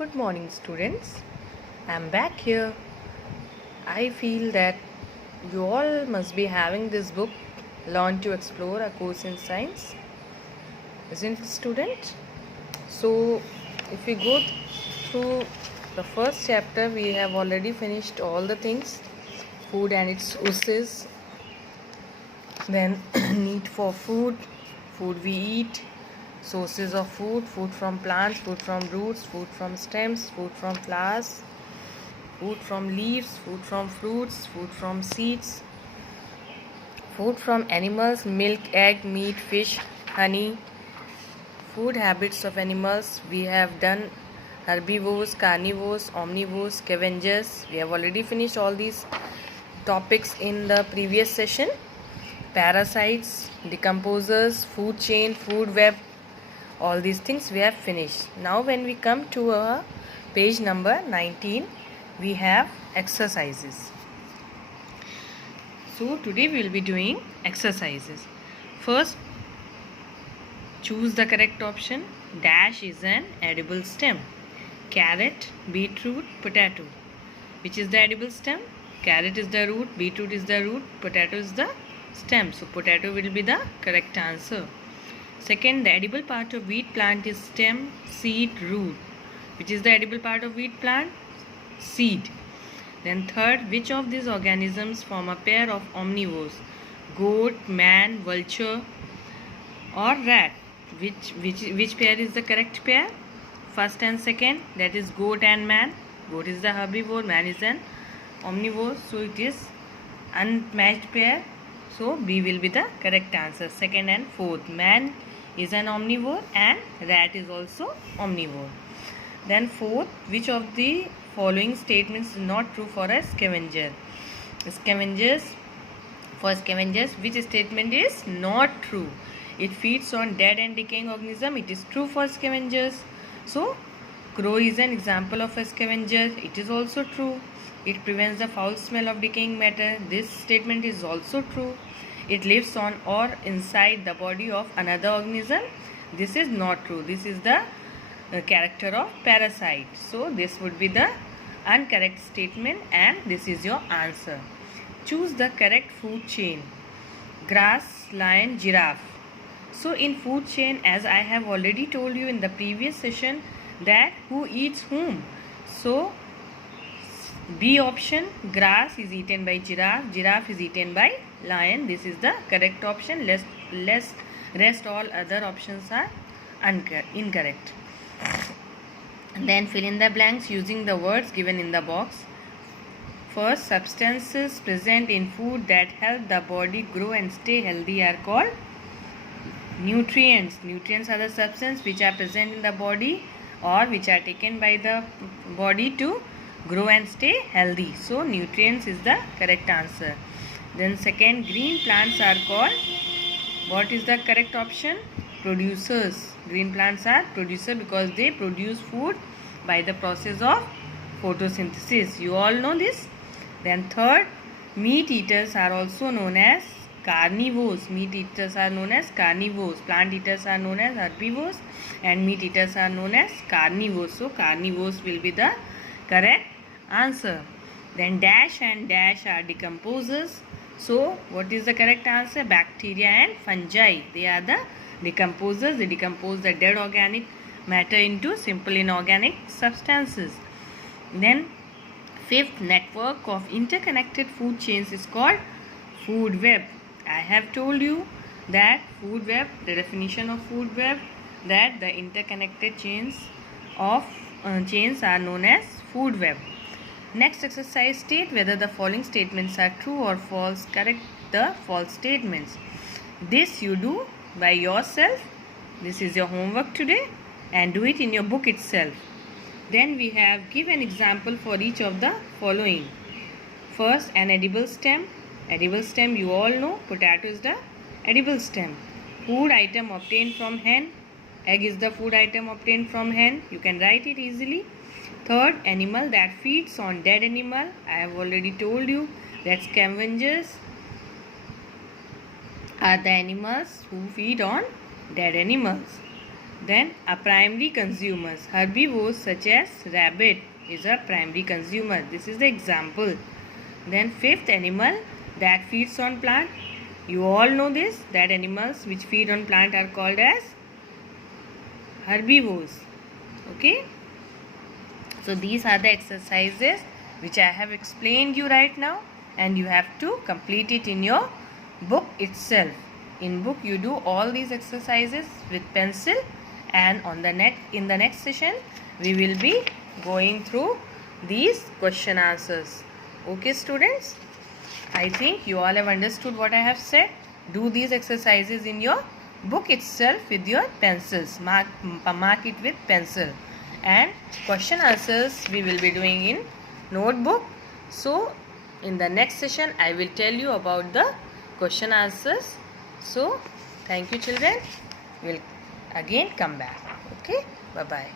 Good morning, students. I'm back here. I feel that you all must be having this book, Learn to Explore, a course in science, isn't it, student? So, if we go through the first chapter, we have already finished all the things, food and its uses, then need for food, food we eat, sources of food, food from plants, food from roots, food from stems, food from flowers, food from leaves, food from fruits, food from seeds, food from animals, milk, egg, meat, fish, honey, food habits of animals. We have done herbivores, carnivores, omnivores, scavengers. We have already finished all these topics in the previous session. Parasites, decomposers, food chain, food web, all these things we have finished. Now when we come to page number 19, we have exercises. So today we will be doing exercises. First, choose the correct option. Dash is an edible stem. Carrot, beetroot, potato. Which is the edible stem? Carrot is the root, beetroot is the root, potato is the stem. So potato will be the correct answer. Second, the edible part of wheat plant is stem, seed, root. Which is the edible part of wheat plant? Seed. Then third, which of these organisms form a pair of omnivores? Goat, man, vulture or rat? Which pair is the correct pair? First and second, that is goat and man. Goat is the herbivore, man is an omnivore. So it is unmatched pair. So B will be the correct answer. Second and fourth, man is an omnivore and rat is also omnivore. Then fourth, which of the following statements is not true for a scavenger? For scavengers, which statement is not true? It feeds on dead and decaying organism. It is true for scavengers. So crow is an example of a scavenger. It is also true. It prevents the foul smell of decaying matter. This statement is also true. It lives on or inside the body of another organism. This is not true. This is the character of parasite. So this would be the incorrect statement and this is your answer. Choose the correct food chain. Grass, lion, giraffe. So in food chain, as I have already told you in the previous session, that who eats whom. So B option, grass is eaten by giraffe, giraffe is eaten by lion. This is the correct option. Rest all other options are incorrect. Then fill in the blanks using the words given in the box. First, substances present in food that help the body grow and stay healthy are called nutrients. Nutrients are the substances which are present in the body or which are taken by the body to grow and stay healthy. So nutrients is the correct answer. Then second, green plants are called, what is the correct option? Producers. Green plants are producer because they produce food by the process of photosynthesis. You all know this. Then third, meat eaters are also known as carnivores. Meat eaters are known as carnivores. Plant eaters are known as herbivores and meat eaters are known as carnivores. So carnivores will be the correct answer. Then dash and dash are decomposers. So what is the correct answer? Bacteria and fungi. They are the decomposers. They decompose the dead organic matter into simple inorganic substances. Then fifth, network of interconnected food chains is called food web. I have told you that food web, the definition of food web, that the interconnected chains are known as food web. Next exercise, state whether the following statements are true or false. Correct the false statements. This you do by yourself. This is your homework today and do it in your book itself. Then we have give an example for each of the following. First, an edible stem. Edible stem you all know. Potato is the edible stem. Food item obtained from hen. Egg is the food item obtained from hen. You can write it easily. Third, animal that feeds on dead animal. I have already told you that scavengers are the animals who feed on dead animals. Then a primary consumers. Herbivores such as rabbit is a primary consumer. This is the example. Then fifth, animal that feeds on plant. You all know this, that animals which feed on plant are called as herbivores. Okay. So these are the exercises which I have explained you right now, and you have to complete it in your book itself. In book you do all these exercises with pencil, and in the next session we will be going through these question answers. Okay students, I think you all have understood what I have said. Do these exercises in your book itself with your pencils. Mark it with pencil, and question answers we will be doing in notebook. So in the next session I will tell you about the question answers. So thank you children. We'll again come back. Okay, bye bye.